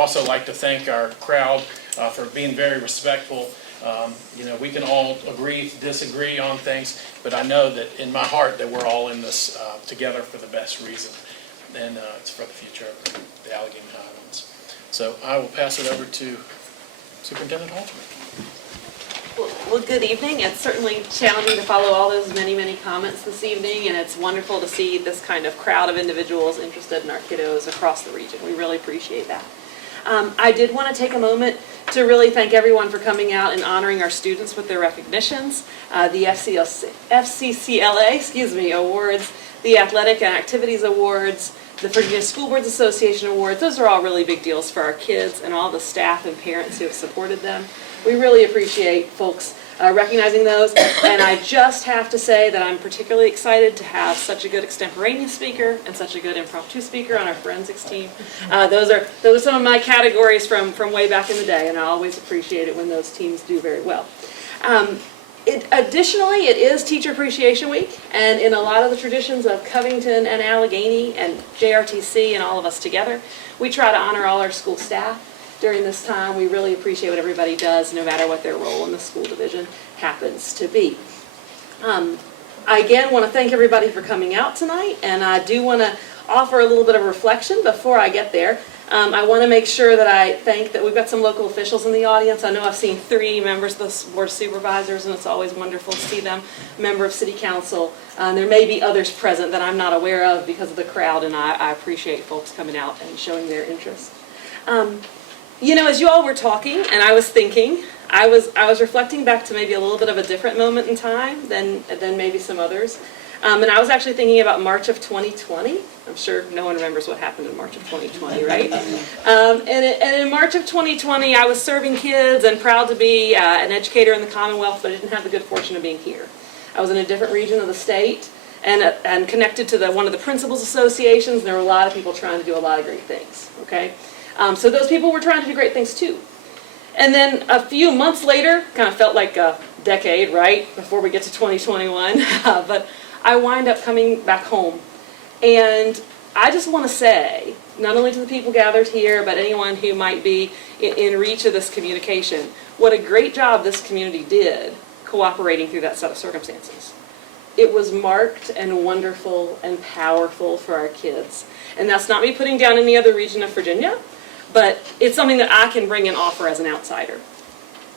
Also like to thank our crowd for being very respectful. You know, we can all agree, disagree on things, but I know that in my heart that we're all in this together for the best reason, and it's for the future of the Alleghany Highlands. So I will pass it over to Superintendent Halterman. Well, good evening. It's certainly challenging to follow all those many comments this evening, and it's wonderful to see this kind of crowd of individuals interested in our kiddos across the region. We really appreciate that. I did want to take a moment to really thank everyone for coming out and honoring our students with their recognitions. The FCCLA awards, the Athletic and Activities Awards, the Virginia School Boards Association Awards. Those are all really big deals for our kids and all the staff and parents who have supported them. We really appreciate folks recognizing those, and I just have to say that I'm particularly excited to have such a good extemporaneous speaker and such a good impromptu speaker on our forensics team. Those are some of my categories from way back in the day, and I always appreciate it when those teams do very well. Additionally, it is Teacher Appreciation Week, and in a lot of the traditions of Covington and Alleghany and JRTC and all of us together, we try to honor all our school staff. During this time, we really appreciate what everybody does, no matter what their role in the school division happens to be. I again want to thank everybody for coming out tonight, and I do want to offer a little bit of reflection before I get there. I want to make sure that I thank that we've got some local officials in the audience. I know I've seen 3 members of the Board of Supervisors, and it's always wonderful to see them. Member of City Council. There may be others present that I'm not aware of because of the crowd, and I appreciate folks coming out and showing their interest. You know, as you all were talking, and I was thinking, I was reflecting back to maybe a little bit of a different moment in time than maybe some others. And I was actually thinking about March of 2020. I'm sure no one remembers what happened in March of 2020, right? And in March of 2020, I was serving kids and proud to be an educator in the Commonwealth, but I didn't have the good fortune of being here. I was in a different region of the state and connected to one of the principals associations, and there were a lot of people trying to do a lot of great things, okay? So those people were trying to do great things too. And then a few months later, kind of felt like a decade, right, before we get to 2021, but I wind up coming back home. And I just want to say, not only to the people gathered here, but anyone who might be in reach of this communication, what a great job this community did cooperating through that set of circumstances. It was marked and wonderful and powerful for our kids. And that's not me putting down any other region of Virginia, but it's something that I can bring and offer as an outsider.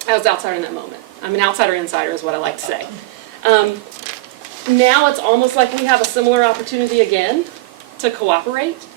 I was outsider in that moment. I'm an outsider-insider is what I like to say. Now it's almost like we have a similar opportunity again to cooperate,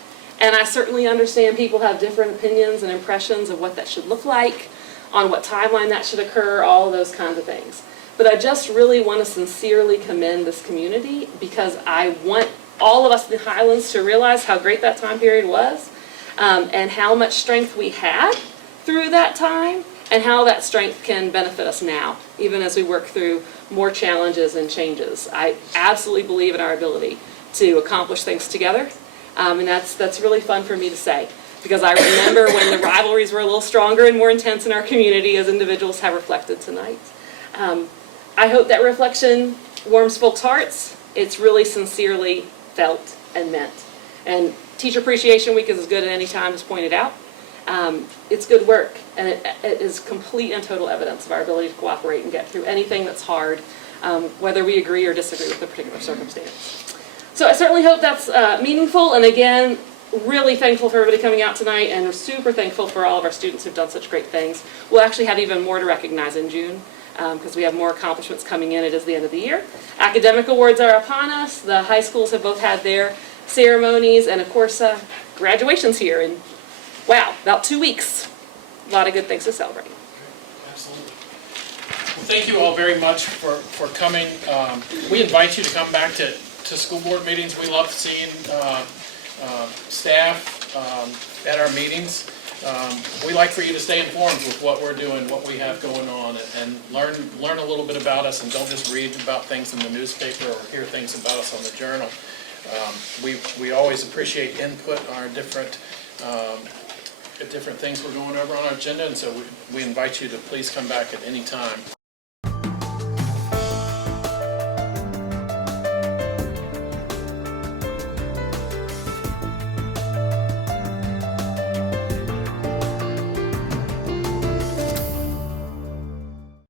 and I certainly understand people have different opinions and impressions of what that should look like, on what timeline that should occur, all of those kinds of things. But I just really want to sincerely commend this community because I want all of us in the Highlands to realize how great that time period was, and how much strength we had through that time, and how that strength can benefit us now, even as we work through more challenges and changes. I absolutely believe in our ability to accomplish things together, and that's really fun for me to say, because I remember when the rivalries were a little stronger and more intense in our community, as individuals have reflected tonight. I hope that reflection warms folks' hearts. It's really sincerely felt and meant. And Teacher Appreciation Week is as good at any time, as pointed out. It's good work, and it is complete and total evidence of our ability to cooperate and get through anything that's hard, whether we agree or disagree with a particular circumstance. So I certainly hope that's meaningful, and again, really thankful for everybody coming out tonight, and super thankful for all of our students who've done such great things. We'll actually have even more to recognize in June, because we have more accomplishments coming in. It is the end of the year. Academic awards are upon us. The high schools have both had their ceremonies, and of course, graduation's here in, wow, about 2 weeks. A lot of good things to celebrate. Absolutely. Well, thank you all very much for coming. We invite you to come back to school board meetings. We love seeing staff at our meetings. We like for you to stay informed with what we're doing, what we have going on, and learn a little bit about us, and don't just read about things in the newspaper or hear things about us on the journal. We always appreciate input on our different things we're going over on our agenda, and so we invite you to please come back at any time.